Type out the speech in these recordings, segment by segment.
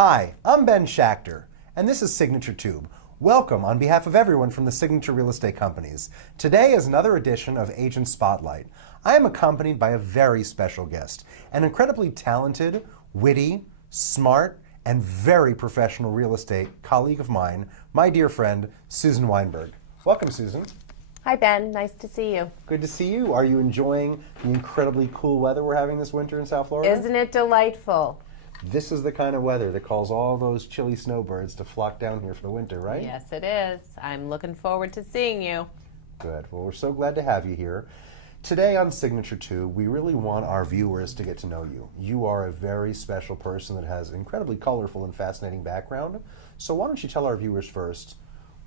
Hi, I'm Ben Schachter, and this is Signature Tube. Welcome on behalf of everyone from the Signature Real Estate Companies. Today is another edition of Agent Spotlight. I am accompanied by a very special guest, an incredibly talented, witty, smart, and very professional real estate colleague of mine, my dear friend, Susan Weinberg. Welcome, Susan. Hi, Ben. Nice to see you. Good to see you. Are you enjoying the incredibly cool weather we're having this winter in South Florida? Isn't it delightful? This is the kind of weather that calls all those chilly snowbirds to flock down here for the winter, right? Yes, it is. I'm looking forward to seeing you. Good. Well, we're so glad to have you here. Today on Signature 2, we really want our viewers to get to know you. You are a very special person that has an incredibly colorful and fascinating background. So why don't you tell our viewers first,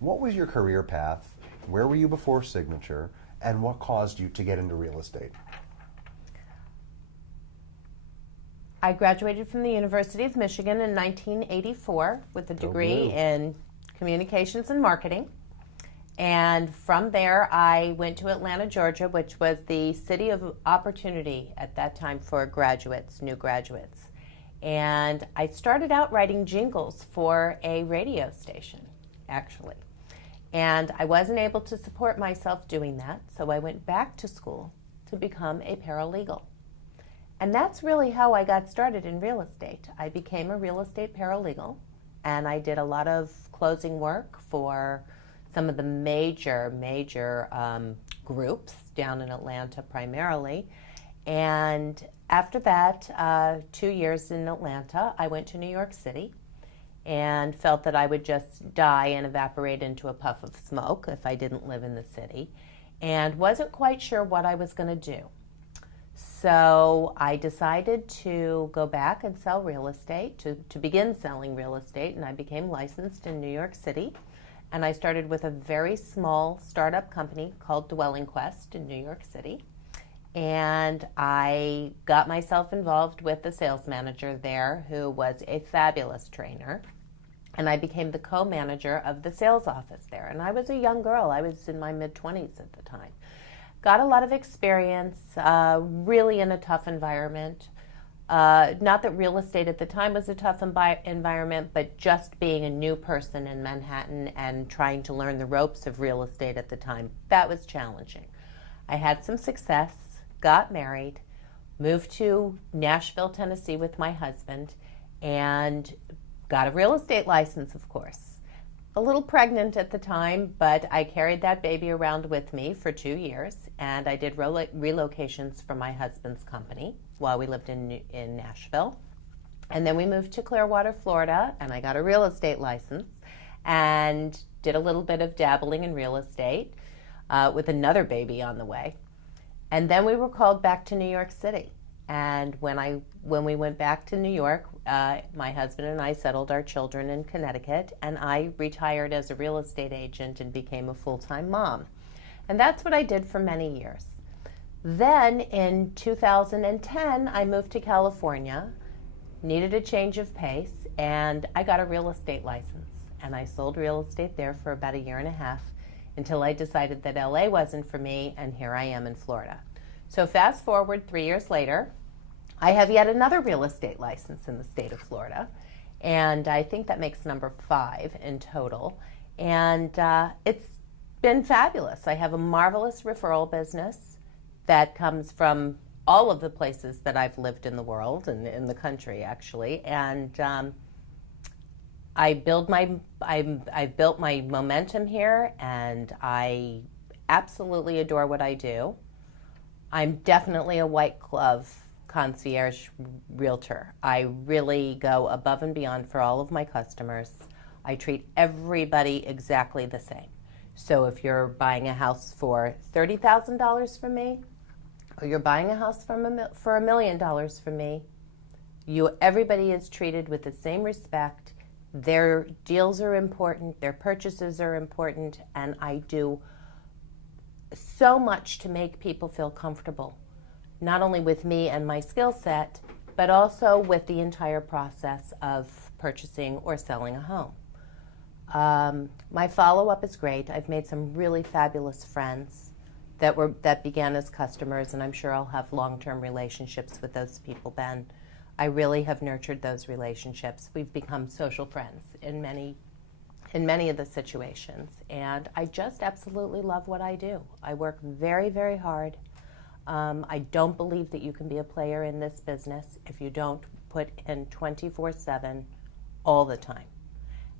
what was your career path, where were you before Signature, and what caused you to get into real estate? I graduated from the University of Michigan in 1984 with a degree in communications and marketing. And from there, I went to Atlanta, Georgia, which was the city of opportunity at that time for graduates, new graduates. And I started out writing jingles for a radio station, actually. And I wasn't able to support myself doing that, so I went back to school to become a paralegal. And that's really how I got started in real estate. I became a real estate paralegal, and I did a lot of closing work for some of the major groups down in Atlanta primarily. And after that, 2 years in Atlanta, I went to New York City and felt that I would just die and evaporate into a puff of smoke if I didn't live in the city, and wasn't quite sure what I was going to do. So I decided to go back and sell real estate, to begin selling real estate, and I became licensed in New York City. And I started with a very small startup company called Dwelling Quest in New York City. And I got myself involved with the sales manager there, who was a fabulous trainer. And I became the co-manager of the sales office there. And I was a young girl. I was in my mid-20s at the time. Got a lot of experience, really in a tough environment. Not that real estate at the time was a tough environment, but just being a new person in Manhattan and trying to learn the ropes of real estate at the time, that was challenging. I had some success, got married, moved to Nashville, Tennessee with my husband, and got a real estate license, of course. A little pregnant at the time, but I carried that baby around with me for 2 years, and I did relocations for my husband's company while we lived in Nashville. And then we moved to Clearwater, Florida, and I got a real estate license and did a little bit of dabbling in real estate with another baby on the way. And then we were called back to New York City. And when we went back to New York, my husband and I settled our children in Connecticut, and I retired as a real estate agent and became a full-time mom. And that's what I did for many years. Then in 2010, I moved to California, needed a change of pace, and I got a real estate license. And I sold real estate there for about a year and a half until I decided that LA wasn't for me, and here I am in Florida. So fast forward 3 years later, I have yet another real estate license in the state of Florida, and I think that makes number 5 in total. And it's been fabulous. I have a marvelous referral business that comes from all of the places that I've lived in the world and in the country, actually. And I've built my momentum here, and I absolutely adore what I do. I'm definitely a white glove concierge realtor. I really go above and beyond for all of my customers. I treat everybody exactly the same. So if you're buying a house for $30,000 from me, or you're buying a house for $1 million from me, everybody is treated with the same respect. Their deals are important, their purchases are important, and I do so much to make people feel comfortable, not only with me and my skill set, but also with the entire process of purchasing or selling a home. My follow-up is great. I've made some really fabulous friends that began as customers, and I'm sure I'll have long-term relationships with those people, Ben. I really have nurtured those relationships. We've become social friends in many of the situations, and I just absolutely love what I do. I work very, very hard. I don't believe that you can be a player in this business if you don't put in 24/7 all the time.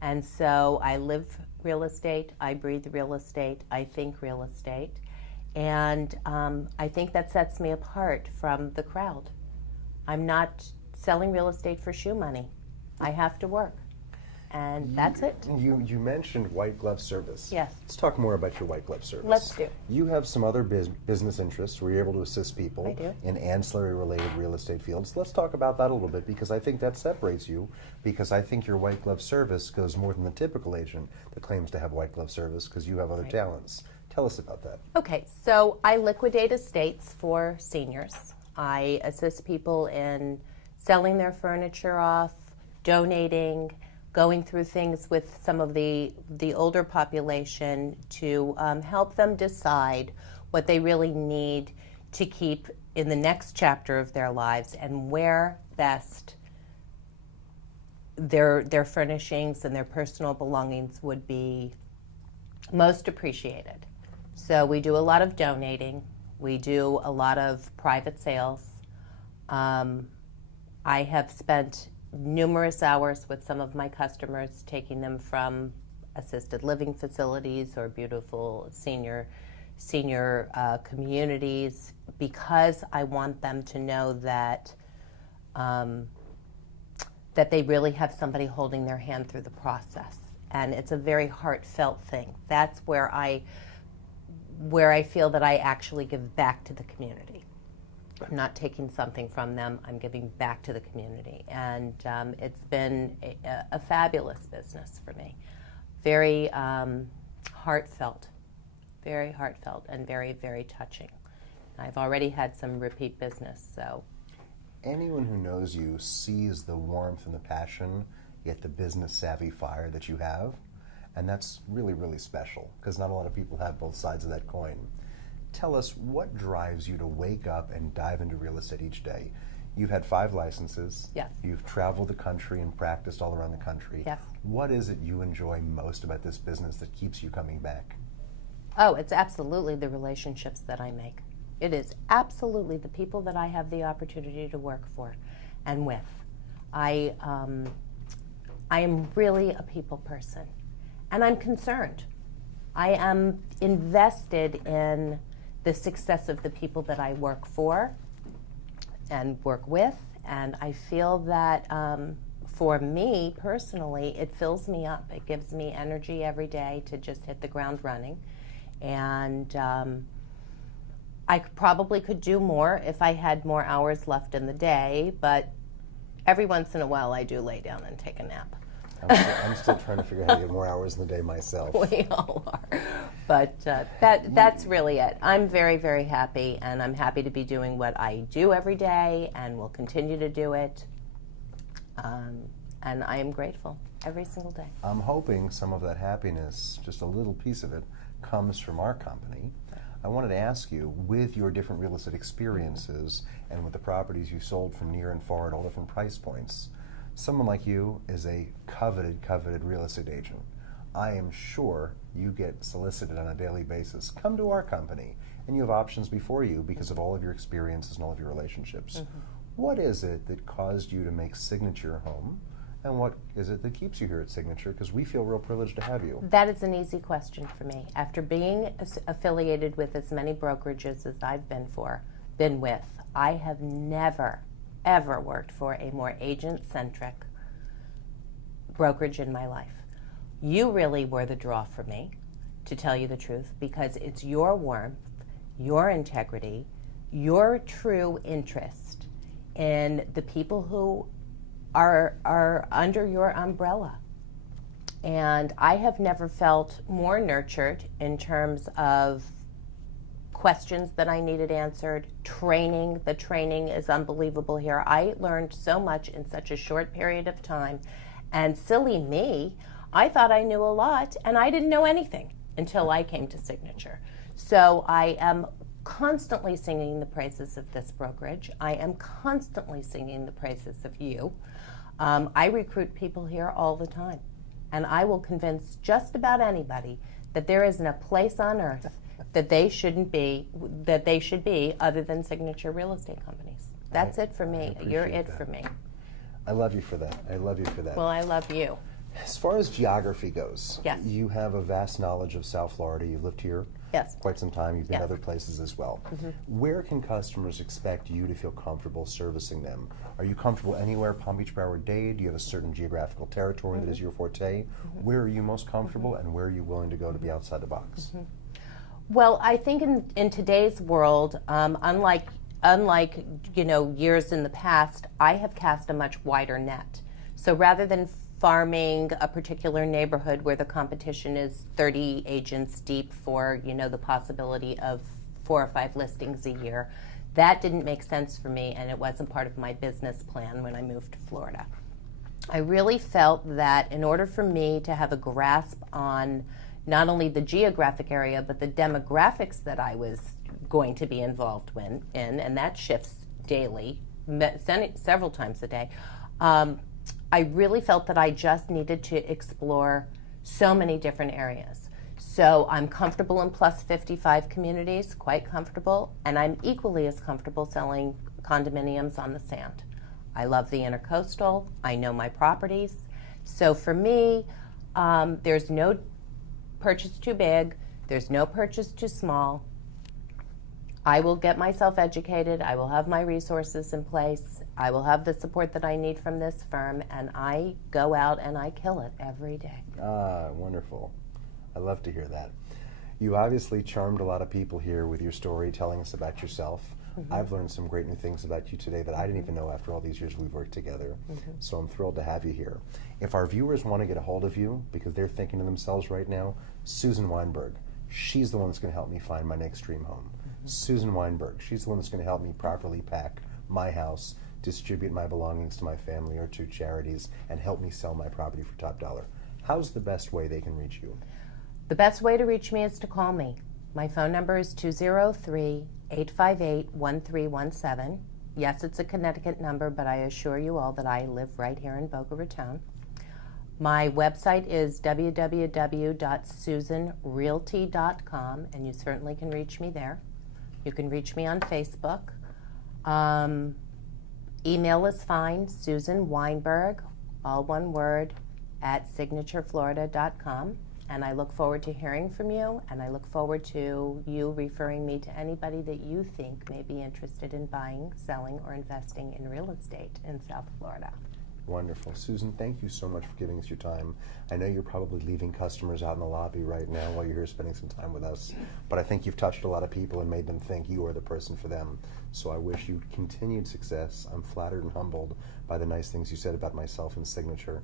And so I live real estate, I breathe real estate, I think real estate, and I think that sets me apart from the crowd. I'm not selling real estate for shoe money. I have to work. And that's it. You mentioned white glove service. Yes. Let's talk more about your white glove service. Let's do. You have some other business interests where you're able to assist people I do. in ancillary related real estate fields. Let's talk about that a little bit, because I think that separates you, because I think your white glove service goes more than the typical agent that claims to have white glove service, because you have other talents. Tell us about that. Okay, so I liquidate estates for seniors. I assist people in selling their furniture off, donating, going through things with some of the older population to help them decide what they really need to keep in the next chapter of their lives and where best their furnishings and their personal belongings would be most appreciated. So we do a lot of donating. We do a lot of private sales. I have spent numerous hours with some of my customers, taking them from assisted living facilities or beautiful senior communities, because I want them to know that that they really have somebody holding their hand through the process, and it's a very heartfelt thing. That's where I feel that I actually give back to the community. I'm not taking something from them, I'm giving back to the community. And it's been a fabulous business for me. Very heartfelt, and very, very touching. I've already had some repeat business, so. Anyone who knows you sees the warmth and the passion, yet the business savvy fire that you have. And that's really, really special, because not a lot of people have both sides of that coin. Tell us, what drives you to wake up and dive into real estate each day? You've had 5 licenses. Yes. You've traveled the country and practiced all around the country. Yes. What is it you enjoy most about this business that keeps you coming back? Oh, it's absolutely the relationships that I make. It is absolutely the people that I have the opportunity to work for and with. I am really a people person, and I'm concerned. I am invested in the success of the people that I work for and work with, and I feel that for me personally, it fills me up. It gives me energy every day to just hit the ground running, and I probably could do more if I had more hours left in the day, but every once in a while I do lay down and take a nap. I'm still trying to figure out how to get more hours in the day myself. We all are. But that's really it. I'm very, very happy, and I'm happy to be doing what I do every day and will continue to do it. And I am grateful every single day. I'm hoping some of that happiness, just a little piece of it, comes from our company. I wanted to ask you, with your different real estate experiences and with the properties you sold from near and far at all different price points, someone like you is a coveted real estate agent. I am sure you get solicited on a daily basis. Come to our company, and you have options before you because of all of your experiences and all of your relationships. Mm-hmm. What is it that caused you to make Signature home, and what is it that keeps you here at Signature? Because we feel real privileged to have you. That is an easy question for me. After being affiliated with as many brokerages as I've been with, I have never ever worked for a more agent-centric brokerage in my life. You really were the draw for me, to tell you the truth, because it's your warmth, your integrity, your true interest in the people who are under your umbrella. And I have never felt more nurtured in terms of questions that I needed answered, training. The training is unbelievable here. I learned so much in such a short period of time, and silly me, I thought I knew a lot, and I didn't know anything until I came to Signature. So I am constantly singing the praises of this brokerage. I am constantly singing the praises of you. I recruit people here all the time, and I will convince just about anybody that there isn't a place on earth that they should be other than Signature Real Estate Companies. That's it for me. You're it for me. I love you for that. I love you for that. Well, I love you. As far as geography goes, yes. You have a vast knowledge of South Florida. You've lived here quite some time. You've been other places as well. Mm-hmm. Where can customers expect you to feel comfortable servicing them? Are you comfortable anywhere, Palm Beach, Broward-Dade? Do you have a certain geographical territory that is your forte? Mm-hmm. Where are you most comfortable, and where are you willing to go to be outside the box? Mm-hmm. Well, I think in today's world, unlike years in the past, I have cast a much wider net. So rather than farming a particular neighborhood where the competition is 30 agents deep for the possibility of 4 or 5 listings a year, that didn't make sense for me, and it wasn't part of my business plan when I moved to Florida. I really felt that in order for me to have a grasp on not only the geographic area but the demographics that I was going to be involved in, and that shifts daily, several times a day, I really felt that I just needed to explore so many different areas. So I'm comfortable in plus 55 communities, quite comfortable, and I'm equally as comfortable selling condominiums on the sand. I love the intercoastal. I know my properties. So for me, there's no purchase too big. There's no purchase too small. I will get myself educated. I will have my resources in place. I will have the support that I need from this firm, and I go out and I kill it every day. Ah, wonderful. I love to hear that. You obviously charmed a lot of people here with your story, telling us about yourself. Mm-hmm. I've learned some great new things about you today that I didn't even know after all these years we've worked together. Mm-hmm. So I'm thrilled to have you here. If our viewers want to get a hold of you, because they're thinking to themselves right now, Susan Weinberg, she's the one that's going to help me find my next dream home. Mm-hmm. Susan Weinberg, she's the one that's going to help me properly pack my house, distribute my belongings to my family or to charities, and help me sell my property for top dollar. How's the best way they can reach you? The best way to reach me is to call me. My phone number is 203-858-1317. Yes, it's a Connecticut number, but I assure you all that I live right here in Boca Raton. My website is www.susanrealty.com, and you certainly can reach me there. You can reach me on Facebook. Email is fine, Susan Weinberg, all one word, at signatureflorida.com. And I look forward to hearing from you, and I look forward to you referring me to anybody that you think may be interested in buying, selling, or investing in real estate in South Florida. Wonderful. Susan, thank you so much for giving us your time. I know you're probably leaving customers out in the lobby right now while you're here spending some time with us, but I think you've touched a lot of people and made them think you are the person for them. So I wish you continued success. I'm flattered and humbled by the nice things you said about myself and Signature.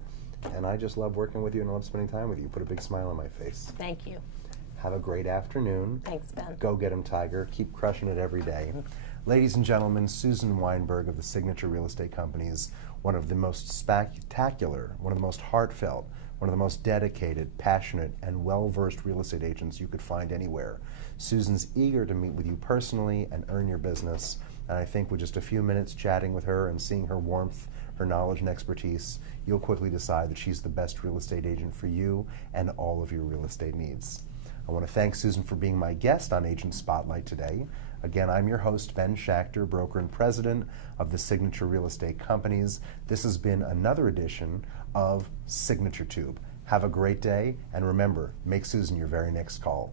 And I just love working with you and I love spending time with you. Put a big smile on my face. Thank you. Have a great afternoon. Thanks, Ben. Go get 'em, Tiger. Keep crushing it every day. Ladies and gentlemen, Susan Weinberg of the Signature Real Estate Companies, one of the most spectacular, one of the most heartfelt, one of the most dedicated, passionate, and well-versed real estate agents you could find anywhere. Susan's eager to meet with you personally and earn your business. And I think with just a few minutes chatting with her and seeing her warmth, her knowledge and expertise, you'll quickly decide that she's the best real estate agent for you and all of your real estate needs. I want to thank Susan for being my guest on Agent Spotlight today. Again, I'm your host, Ben Schachter, broker and president of the Signature Real Estate Companies. This has been another edition of Signature Tube. Have a great day, and remember, make Susan your very next call.